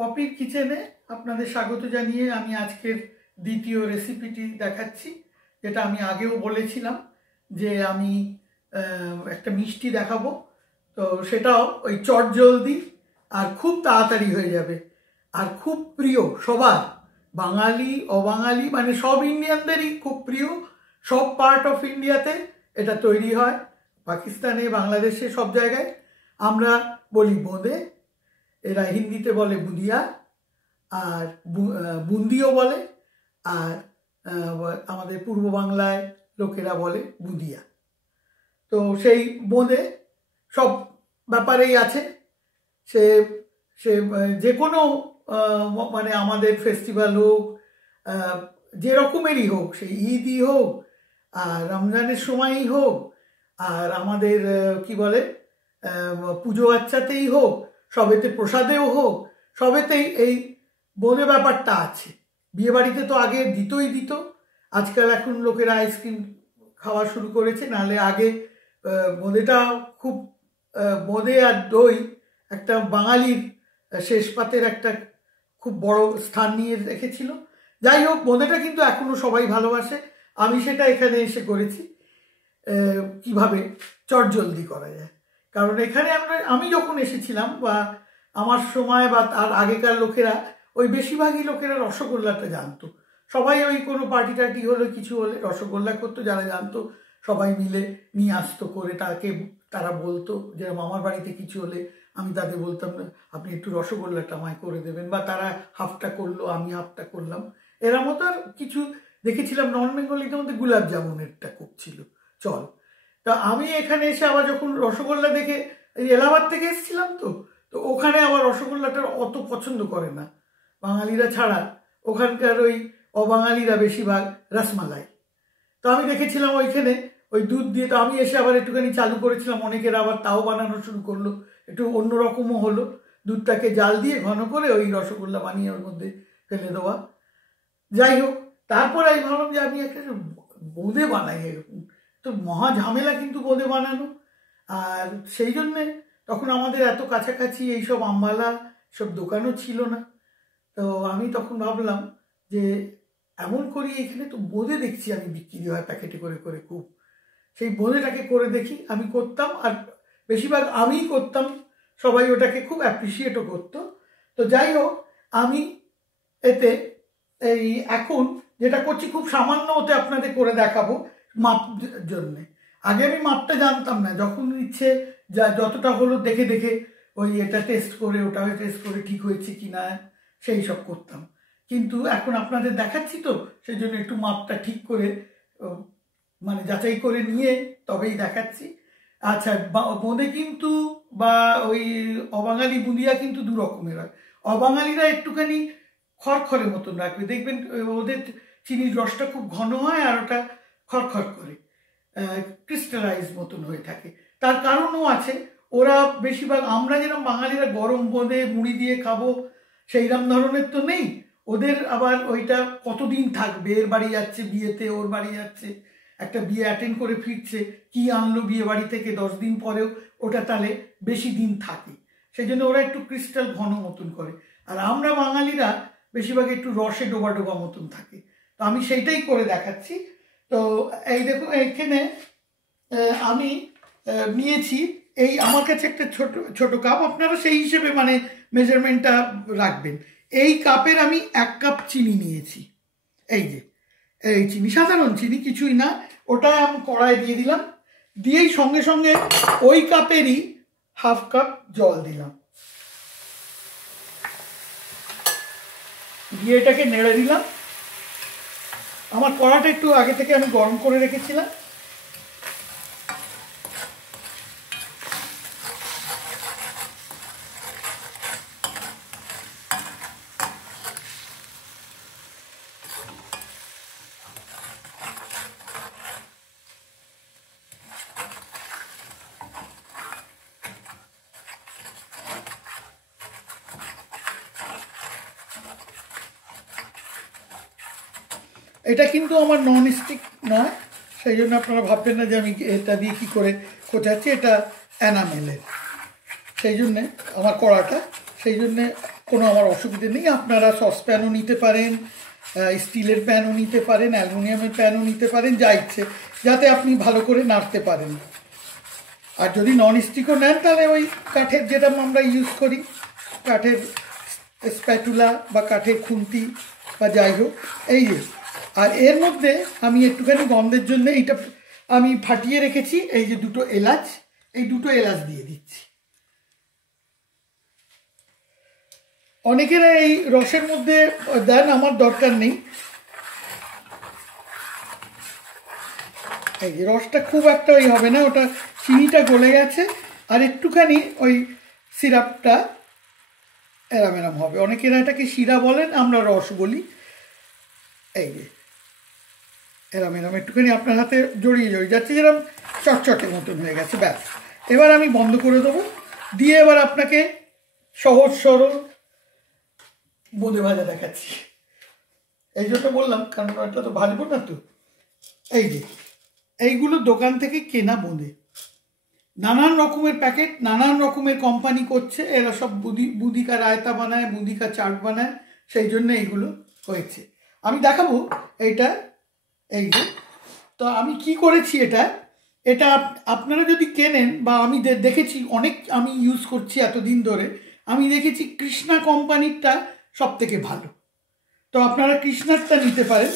পপির কিচেনে আপনাদের স্বাগত জানিয়ে আমি আজকের দ্বিতীয় রেসিপিটি দেখাচ্ছি, যেটা আমি আগেও বলেছিলাম যে আমি একটা মিষ্টি দেখাবো। তো সেটাও ওই চটজলদি আর খুব তাড়াতাড়ি হয়ে যাবে আর খুব প্রিয় সবার, বাঙালি অবাঙালি মানে সব ইন্ডিয়ানদেরই খুব প্রিয়। সব পার্ট অফ ইন্ডিয়াতে এটা তৈরি হয়, পাকিস্তানে, বাংলাদেশে, সব জায়গায়। আমরা বলি বোঁদে, এরা হিন্দিতে বলে বুঁদিয়া, আর বুন্দিও বলে, আর আমাদের পূর্ব বাংলায় লোকেরা বলে বুঁদিয়া। তো সেই বোঁদে সব ব্যাপারেই আছে। সে সে যে কোনো মানে আমাদের ফেস্টিভ্যাল হোক, যে রকমেরই হোক, সেই ঈদই হোক আর রমজানের সময়ই হোক, আর আমাদের কি বলে পুজো আচ্চাতেই হোক, সবেতে প্রসাদেও হোক, সবেতেই এই বোঁদে ব্যাপারটা আছে। বিয়েবাড়িতে তো আগে দিত, আজকাল এখন লোকেরা আইসক্রিম খাওয়া শুরু করেছে, নাহলে আগে বোঁদেটা খুব, বোঁদে আর দই একটা বাঙালির শেষ পাতের একটা খুব বড় স্থান নিয়ে রেখেছিল। যাই হোক, বোঁদেটা কিন্তু এখনও সবাই ভালোবাসে। আমি সেটা এখানে এসে করেছি কিভাবে চটজলদি করা যায়। কারণ এখানে আমি যখন এসেছিলাম বা আমার সময় বা তার আগেকার লোকেরা, ওই বেশিরভাগই লোকেরা রসগোল্লাটা জানতো। সবাই ওই কোনো পার্টি টার্টি হলে কিছু হলে রসগোল্লা করতো, যারা জানতো সবাই মিলে নিয়ে আসতো করে, তারা বলতো, যেরকম আমার বাড়িতে কিছু হলে আমি তাদের বলতাম আপনি একটু রসগোল্লাটা আমায় করে দেবেন, বা তারা হাফটা করলো আমি হাফটা করলাম। এর মতো আর কিছু দেখেছিলাম। নন বেঙ্গলিদের মধ্যে গুলাব জামুনেরটা খুব ছিল চল। তা আমি এখানে এসে আবার যখন রসগোল্লা দেখে, এলাহাবাদ থেকে এসেছিলাম, তো ওখানে আবার রসগোল্লাটা অত পছন্দ করে না বাঙালিরা ছাড়া, ওখানকার ওই অবাঙালিরা বেশিরভাগ রসমালাই। তো আমি দেখেছিলাম ওইখানে ওই দুধ দিয়ে, তো আমি এসে আবার একটুখানি চালু করেছিলাম। অনেকের আবার তাও বানানো শুরু করলো, একটু অন্যরকমও হলো। দুধটাকে জাল দিয়ে ঘন করে ওই রসগোল্লা বানিয়ে ওর মধ্যে ফেলে দেওয়া। যাই হোক, তারপর আমি ভাবলাম যে আমি একটা বোঁদে বানাই, এরকম তো মহা ঝামেলা কিন্তু বোঁদে বানানো। আর সেই জন্যে তখন আমাদের এত কাছাকাছি এইসব আমবালা সব দোকানও ছিল না। তো আমি তখন ভাবলাম যে এমন করি, এখানে তো বোঁদে দেখছি আমি বিক্রি হয় প্যাকেটে করে করে খুব, সেই বোঁদেটাকে করে দেখি। আমি করতাম, আর বেশিরভাগ আমিই করতাম, সবাই ওটাকে খুব অ্যাপ্রিসিয়েটও করতো। তো যাই হোক, আমি এতে এই এখন যেটা করছি খুব সামান্য, ওতে আপনাদের করে দেখাবো মাপ জন্যে। আগে আমি মাপটা জানতাম না, যখন ইচ্ছে যতটা হলো দেখে দেখে ওই এটা টেস্ট করে ওটা টেস্ট করে ঠিক হয়েছে কি না সেই সব করতাম। কিন্তু এখন আপনাদের দেখাচ্ছি, তো সেই জন্য একটু মাপটা ঠিক করে মানে যাচাই করে নিয়ে তবেই দেখাচ্ছি। আচ্ছা, বোঁদে কিন্তু বা ওই অবাঙালি বুঁদিয়া কিন্তু দু রকমের হয়। অবাঙালিরা একটুখানি খড়খড়ের মতন রাখবে, দেখবেন ওদের চিনির রসটা খুব ঘন হয় আর ওটা খড়খড় করে ক্রিস্টালাইজ মতন হয়ে থাকে। তার কারণও আছে, ওরা বেশিরভাগ, আমরা যেরকম বাঙালিরা গরম বোঁদে মুড়ি দিয়ে খাবো সেইরকম ধরনের তো নেই। ওদের আবার ওইটা কতদিন থাকবে, এর বাড়ি যাচ্ছে বিয়েতে, ওর বাড়ি যাচ্ছে, একটা বিয়ে অ্যাটেন্ড করে ফিরছে, কি আনলো বিয়ে বাড়ি থেকে, 10 দিন পরেও ওটা তাহলে বেশি দিন থাকে। সেই জন্য ওরা একটু ক্রিস্টাল ঘন মতন করে। আর আমরা বাঙালিরা বেশিরভাগ একটু রসে ডোবা ডোবা মতন থাকে। তো আমি সেইটাই করে দেখাচ্ছি। তো এই দেখুন, এইখানে আমি নিয়েছি, এই আমার কাছে একটা ছোট কাপ, আপনারা সেই হিসেবে মানে মেজারমেন্টটা রাখবেন। এই কাপের আমি 1 কাপ চিনি নিয়েছি। এই যে এই চিনি, সাধারণ চিনি, কিছুই না। ওটা আমি কড়াই দিয়ে দিলাম, দিয়েই সঙ্গে সঙ্গে ওই কাপেরই 1/2 কাপ জল দিলাম, দিয়ে এটাকে নেড়ে দিলাম। আমার কড়াটা একটু আগে থেকে আমি গরম করে রেখেছিলাম। এটা কিন্তু আমার নন স্টিক নয়, সেই জন্য আপনারা ভাববেন না যে আমি এটা দিয়ে কী করে খোঁচাচ্ছি। এটা এনামেলের, সেই জন্যে আমার কড়াটা, সেই জন্যে কোনো আমার অসুবিধে নেই। আপনারা সসপ্যানও নিতে পারেন, স্টিলের প্যানও নিতে পারেন, অ্যালুমিনিয়ামের প্যানও নিতে পারেন, যা ইচ্ছে, যাতে আপনি ভালো করে নাড়তে পারেন। আর যদি নন স্টিকও নেন তাহলে ওই কাঠের, যেটা আমরা ইউজ করি, কাঠের স্প্যাটুলা বা কাঠের খুন্তি বা যাই হোক। এই যে, আর এর মধ্যে আমি একটুখানি গন্ধের জন্য এইটা আমি ফাটিয়ে রেখেছি, এই যে দুটো এলাচ, এই দুটো এলাচ দিয়ে দিচ্ছি। অনেকেরা এই রসের মধ্যে দেন, আমার দরকার নেই। এই যে রসটা খুব একটা ওই হবে না, ওটা চিনিটা গলে গেছে, আর একটুখানি ওই সিরাপটা এরাম এরাম হবে। অনেকেরা এটাকে শিরা বলেন, আমরা রস বলি। এই যে এরাম এরাম একটুখানি আপনার হাতে জড়িয়ে জড়িয়ে যাচ্ছে, যেরকম চটচটের মতন হয়ে গেছে, ব্যাস। এবার আমি বন্ধ করে দেবো, দিয়ে এবার আপনাকে সহজ সরল বোঁদে ভাজা দেখাচ্ছি। এই জন্য বললাম, কারণ এটা তো ভাজবো না তো। এই যে এইগুলো দোকান থেকে কেনা বোঁদে, নানান রকমের প্যাকেট, নানান রকমের কোম্পানি করছে, এরা সব বুঁদি কা রায়তা বানায়, বুঁদি কা চাট বানায়, সেই জন্য এইগুলো হয়েছে। আমি দেখাবো এইটা। এই যে, তো আমি কি করেছি, এটা আপনারা যদি কেনেন, বা আমি দেখেছি অনেক, আমি ইউজ করছি এতদিন ধরে, আমি দেখেছি কৃষ্ণা কোম্পানিরটা সব থেকে ভালো। তো আপনারা কৃষ্ণারটা নিতে পারেন।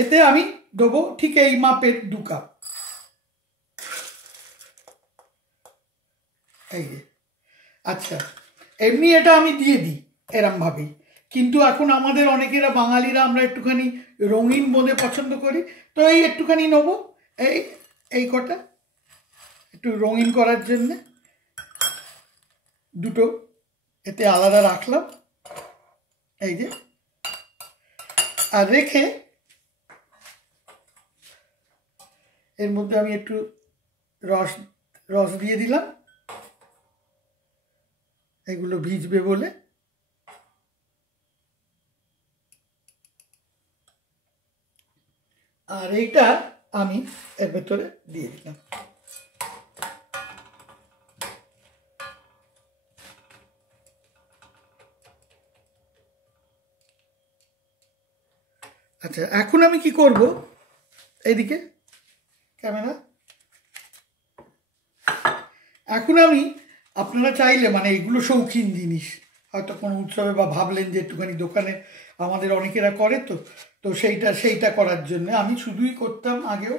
এতে আমি দেবো ঠিক এই মাপের 2 কাপ। এই যে, আচ্ছা, এমনি এটা আমি দিয়ে দিই এরমভাবেই, কিন্তু এখন আমাদের অনেকেরা বাঙালিরা আমরা একটুখানি রঙিন বোঁদে পছন্দ করি, তো এই একটুখানি নেবো, এই কটা একটু রঙিন করার জন্যে দুটো এতে আলাদা রাখলাম। এই যে, আর রেখে এর মধ্যে আমি একটু রস দিয়ে দিলাম, এগুলো ভিজবে বলে। আর এইটা আমি এর ভেতরে দিয়ে দিলাম। আচ্ছা, এখন আমি কি করব, এইদিকে ক্যামেরা, এখন আমি, আপনারা চাইলে, মানে এগুলো শৌখিন জিনিস, হয়তো কোনো উৎসবে বা ভাবলেন যে একটুখানি দোকানে আমাদের অনেকেরা করে, তো সেইটা করার জন্য আমি শুধুই করতাম আগেও।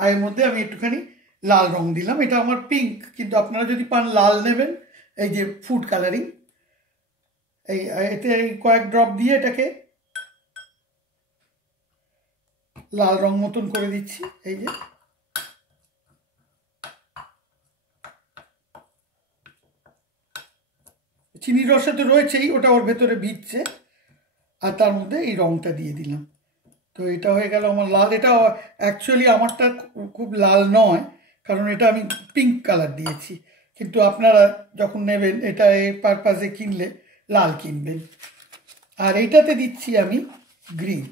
আর এর মধ্যে আমি একটুখানি লাল রং দিলাম, এটা আমার পিঙ্ক, কিন্তু আপনারা যদি পান লাল নেবেন, এই যে ফুড কালারিং, এতে কয়েক ড্রপ দিয়ে এটাকে লাল রং মতন করে দিচ্ছি। এই যে, চিনির রসে তো রয়েছেই, ওটা ওর ভেতরে ভিজছে, আর তার মধ্যে এই রংটা দিয়ে দিলাম। তো এটা হয়ে গেল আমার লাল। এটা অ্যাকচুয়ালি আমারটা খুব লাল নয়, কারণ এটা আমি পিঙ্ক কালার দিয়েছি, কিন্তু আপনারা যখন নেবেন এটা এই পারপাসে কিনলে লাল কিনবেন। আর এইটাতে দিচ্ছি আমি গ্রিন,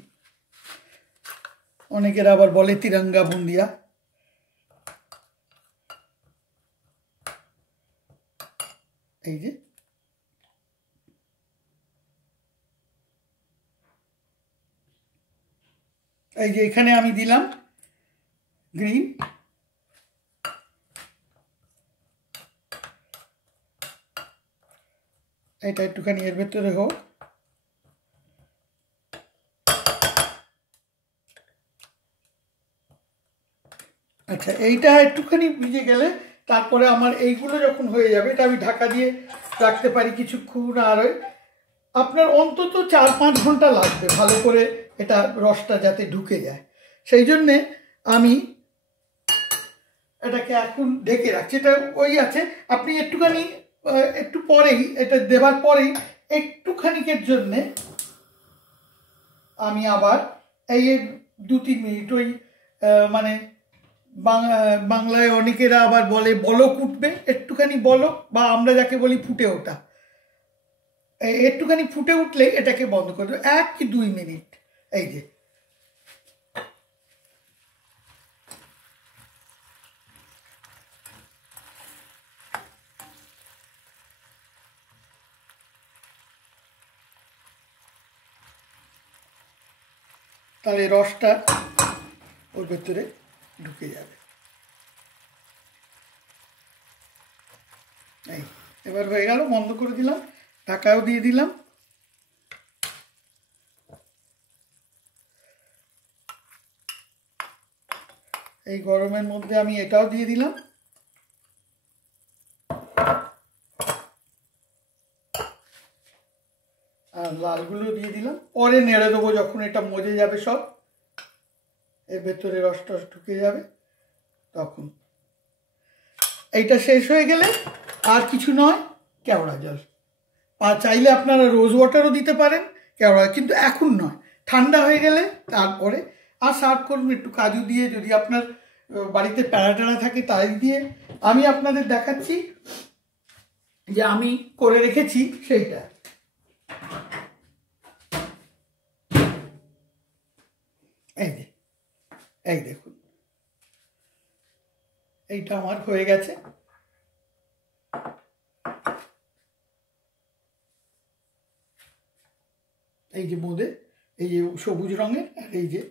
অনেকেরা আবার বলে তিরঙ্গা বুন্দিয়া। এই যে, এই যে এখানে আমি দিলাম গ্রিন। এটা একটুখানি এর ভেতরে হোক। আচ্ছা, এইটা একটুখানি ভিজে গেলে তারপরে আমার এইগুলো যখন হয়ে যাবে, এটা আমি ঢাকা দিয়ে রাখতে পারি কিছুক্ষণ। আর আপনার অন্তত 4-5 ঘন্টা লাগবে ভালো করে এটা রসটা যাতে ঢুকে যায়, সেই জন্যে আমি এটাকে এখন ঢেকে রাখছি। এটা ওই আছে, আপনি একটুখানি একটু পরেই, এটা দেবার পরেই একটুখানিকের জন্যে আমি আবার এই 2-3 মিনিট ওই মানে বাংলায় অনেকেরা আবার বলে বলক উঠবে, একটুখানি বলক, বা আমরা যাকে বলি ফুটে ওঠা, একটুখানি ফুটে উঠলে এটাকে বন্ধ করে দেবো 1 কি 2 মিনিট। এই যে, তাহলে রসটা ওর ভেতরে ঢুকে যাবে। এই এবার হয়ে গেল, বন্ধ করে দিলাম, ঢাকাও দিয়ে দিলাম। এই গরমের মধ্যে আমি এটাও দিয়ে দিলাম। আর লালগুলো দিয়ে দিলাম, পরে নেড়ে দেবো যখন এটা মজে যাবে, সব এর ভেতরে রস টস ঢুকে যাবে তখন। এইটা শেষ হয়ে গেলে আর কিছু নয়, কেওড়া জল। আর চাইলে আপনারা রোজ ওয়াটারও দিতে পারেন, কেওড়া, কিন্তু এখন নয়, ঠান্ডা হয়ে গেলে তারপরে। আর সার্ভ করুন একটু কাজু দিয়ে, যদি আপনার বাড়িতে প্যাড়া ট্যাড়া থাকে তাই দিয়ে। আমি আপনাদের দেখাচ্ছি যে আমি করে রেখেছি সেইটা। এই যে, এই দেখুন, এইটা আমার হয়ে গেছে। এই যে বোঁদে, এই যে সবুজ রঙের আর এই যে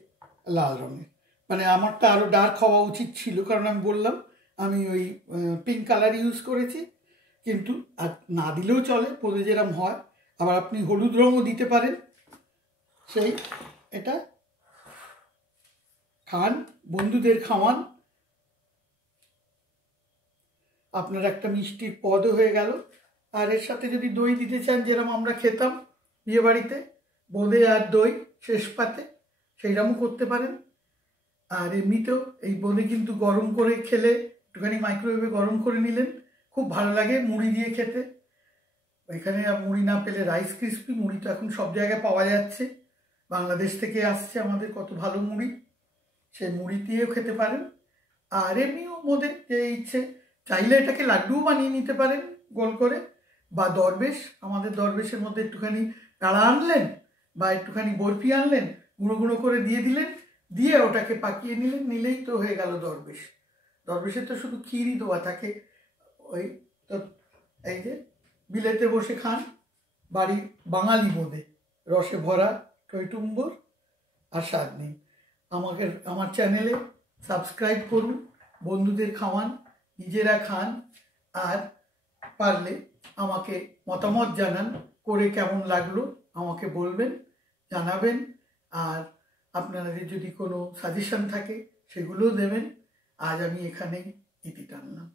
লাল রঙের, মানে আমারটা আরও ডার্ক হওয়া উচিত ছিল, কারণ আমি বললাম আমি ওই পিঙ্ক কালার ইউজ করেছি, কিন্তু আর না দিলেও চলে, বোঁদে যেরকম হয়। আবার আপনি হলুদ রঙও দিতে পারেন। সেই এটা খান, বন্ধুদের খাওয়ান, আপনার একটা মিষ্টির পদও হয়ে গেল। আর এর সাথে যদি দই দিতে চান, যেরকম আমরা খেতাম বিয়ে বাড়িতে, বোঁদে আর দই শেষ পাতে, সেইরকমও করতে পারেন। আর এমনিতেও এই বোঁদে কিন্তু গরম করে খেলে, একটুখানি মাইক্রোওয়েভে গরম করে নিলেন, খুব ভালো লাগে মুড়ি দিয়ে খেতে। এখানে মুড়ি না পেলে রাইস ক্রিস্পি মুড়ি তো এখন সব জায়গায় পাওয়া যাচ্ছে, বাংলাদেশ থেকে আসছে আমাদের কত ভালো মুড়ি, সেই মুড়ি দিয়েও খেতে পারেন। আর এমনিও বোঁদে যে ইচ্ছে, চাইলে এটাকে লাড্ডুও বানিয়ে নিতে পারেন গোল করে, বা দরবেশ, আমাদের দরবেশের মধ্যে একটুখানি পেড়া আনলেন বা একটুখানি বরফি আনলেন, গুঁড়ো গুঁড়ো করে দিয়ে দিলেন, দিয়ে ওটাকে পাকিয়ে নিলেন, নিলেই তো হয়ে গেল দরবেশ। দরবেশে তো শুধু ক্ষীরই দেওয়া থাকে। ওই তো এই যে বিলেতে বসে খান, বাড়ির বাঙালি বোঁদে, রসে ভরা টইটুম্বর, আর স্বাদ নেই। আমার চ্যানেলে সাবস্ক্রাইব করুন, বন্ধুদের খাওয়ান, নিজেরা খান, আর পারলে আমাকে মতামত জানান, করে কেমন লাগলো আমাকে বলবেন, জানাবেন। আর আপনাদের যদি কোনো সাজেশন থাকে সেগুলোও দেবেন। আজ আমি এখানেই ইতি টানলাম।